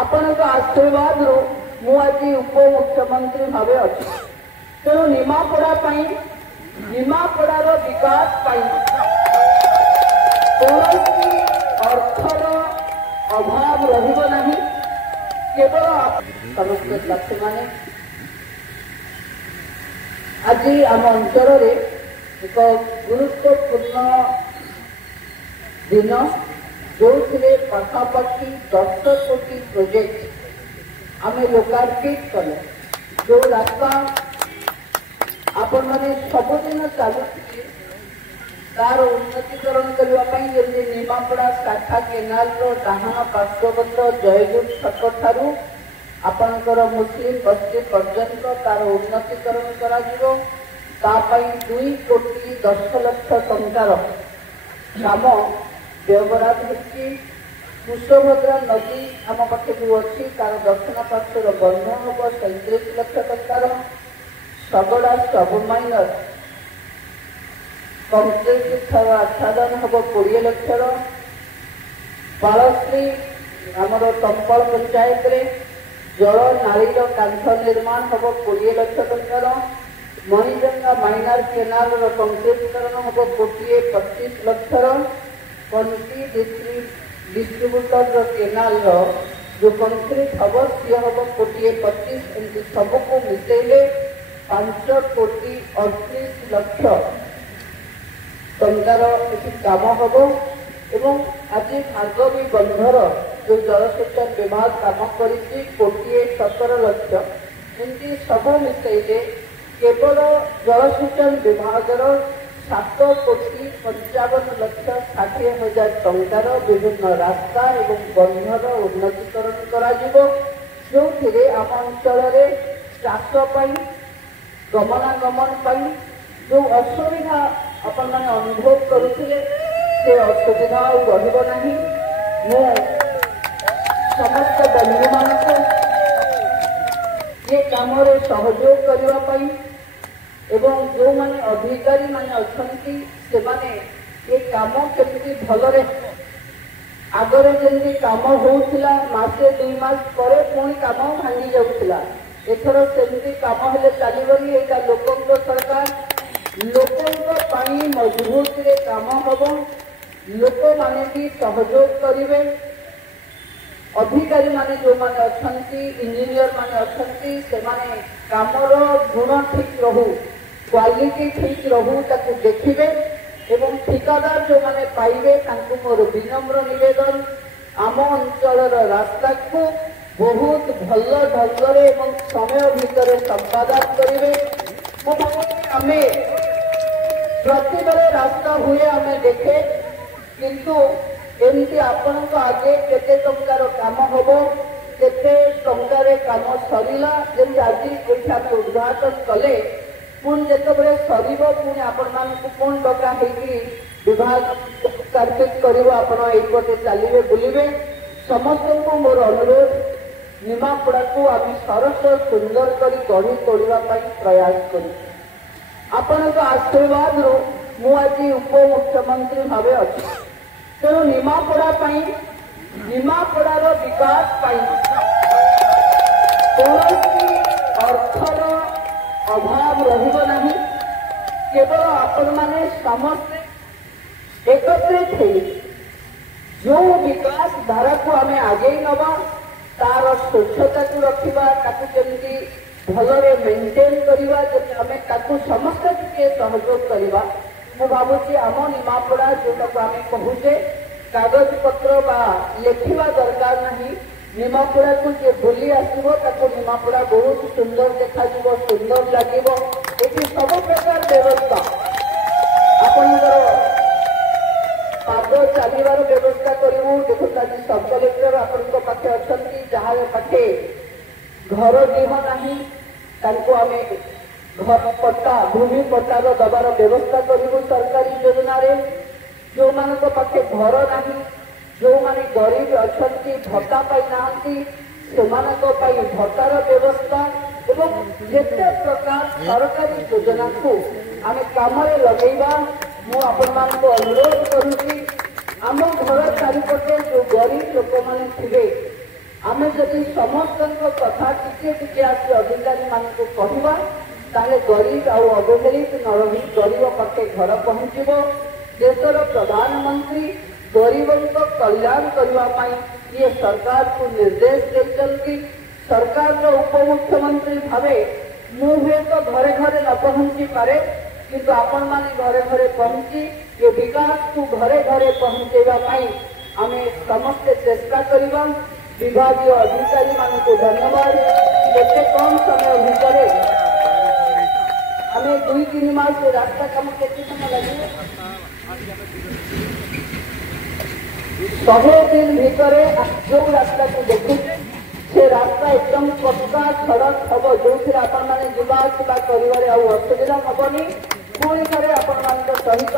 ଆପଣଙ୍କ ଆଶୀର୍ବାଦରୁ ମୁଁ ଆଜି ଉପମୁଖ୍ୟମନ୍ତ୍ରୀ ଭାବେ ଅଛି। ତେଣୁ ନିମାପଡ଼ାର ବିକାଶ ପାଇଁ କୌଣସି ଅର୍ଥର ଅଭାବ ରହିବ ନାହିଁ। କେବଳ ସମସ୍ତ ଚାଷୀମାନେ ଆଜି ଆମ ଅଞ୍ଚଳରେ ଏକ ଗୁରୁତ୍ୱପୂର୍ଣ୍ଣ दिन जो पाखापाखि 10 कोटी प्रोजेक्ट आम लोकार्पित कले। जो रास्ता आपण मैंने सबुदिन चलु तार उन्नतीकरण करने जमी निमापड़ा शाखा केनाल डाहाण पार्श्ववर्त जयगुड़ छक ठारू आपणकर मुस्लिम बस्ती पर्यंत तार उन्नतीकरण करा 2 कोटी 10 लक्ष टंकार काम व्यवहार होती। कुशभद्रा नदी आम पाखे जो अच्छी तार दक्षिण पार्श्वर बंध हम 37 लक्ष टंकार। शगड़ा सब माइनर कंक्रीट आच्छादन हम 20 लक्ष। बालश्री आमर टंपल पंचायत रे जल नाली कांथ निर्माण हम 20 लक्ष टंकार। मणिजंगा माइनर केनाल कंक्रीटीकरण हम 25 लक्ष। कंटी डिस्ट्रीब्यूटर केनाल जो कंक्रीट हम सी हम 25 एमती सबको मिसेले 5 कोटी 38 लक्ष टंकार काम हम। एवं आज भार्गवी बंधर जो जलसेचन विभाग काम कर 1,17 लक्ष एमती सब मिसेले केवल जलसेचन विभाग 7 कोटी 55 लक्ष 60,000 टंकार विभिन्न रास्ता एवं बंधर उन्नतीकरण करा जो आम अंचल चाष गमनागमन जो असुविधा आपण मैंने अनुभव करुले से असुविधा रहा। मु समस्त बंधु मान ये काम सहयोग करने एवं जो माने अधिकारी माने अच्छी से माने ये काम केमती भलरे आगरे जमी काम होउथिला मासे 2 मास परे पुणी काम भांगी जाउथिला। एथर सेमती काम हेले चलिबनी। एटा लोकंक सरकार लोकंक पाई मजबूत रे काम हबो। लोक माने भी सहयोग करिवे। अधिकारी माने जो माने अच्छी इंजीनियर माने अच्छी से माने कामर गुण ठीक रहू क्वालिटी ठीक रहू ताकू देखिबे। एवं ठिकादार जो माने पाइबे तांकू मोर विनम्र निवेदन आम अंचल रास्ता को बहुत भल ढंग एवं समय भितर संपादन करेंगे। आमे प्रतिबार रास्ता हुए आमे देखे किंतु एमती आपण आगे केते टंकार काम हम केते टंकार काम सरीला जमी आज ये उद्घाटन कले पुणी जिते सर पुणी आपण मानक पुणी डका विभाग कार्पेट कर आपटे चलिए बुलिबे। समस्त को मोर अनुरोध निमापड़ा को आम सरस सुंदर कर गढ़ी तोड़वा प्रयास करूँ। आपण आशीर्वाद मु आज उपमुख्यमंत्री भावे अच्छी। तेणु निमापड़ार विकास कौन अर्थर अभाव रहिबो नहीं। केवल आपण माने समस्ते एकत्रित हो जो विकास धारा को आम आगे नवा तार स्वच्छता को रखा जमी भलरे मेंटेन करवा आम समस्त टे सहयोग करवा। मु भावुची आम निमापड़ा जोटा आम कहूचे कागज पत्र बा लेखिवा दरकार नहीं। निमापड़ा को जे बुली आसो निमापड़ा बहुत सुंदर देखा सुंदर लगे। ये सब प्रकार व्यवस्था आपणकर पाद चलवार व्यवस्था करूँ। देखो आज सब कलेक्टर आपण पाखे अच्छा जहाँ पाखे घर गृह नहीं आम घर पट्टा भूमि पट्टार दबार व्यवस्था करूँ। सरकारी योजना रे जो मान पाखे घर नहीं जो माने गरीब अच्छा भत्ता पाई ना भत्तार व्यवस्था एवं जिते प्रकार सरकारी योजना को आम काम लगेगा। मु आपण मानक अनुरोध करुँगी आम घर चारिपटे जो गरीब लोक मैंने थे आमे जदि समस्त कथा टिके टिके आसी अधिकारी मानक कहवा ताले गरीब आउ अवहेलित न रही गरीब पाखे घर पहुंचो। देशर प्रधानमंत्री गरीबों को कल्याण करने ये सरकार को निर्देश देते। सरकार उपमुख्यमंत्री भावे मुझे तो घरे घरे न पहुंची पारे किंतु आपण माने घरे घरे पहुंची ये विकास को घरे घरे पहुंचेगा आमे समस्ते चेष्टा करवा। विभागीय अधिकारी मान को धन्यवाद। एते कम समय भितर आमे 2-3 मास रास्ता काम केते समय लगे 100 दिन भितर जो रास्ता को देखु से रास्ता एकदम पक्का सड़क हम जो आपण मैंने जावासवा कर असुविधा हेनी। पुणी थे आपण सहित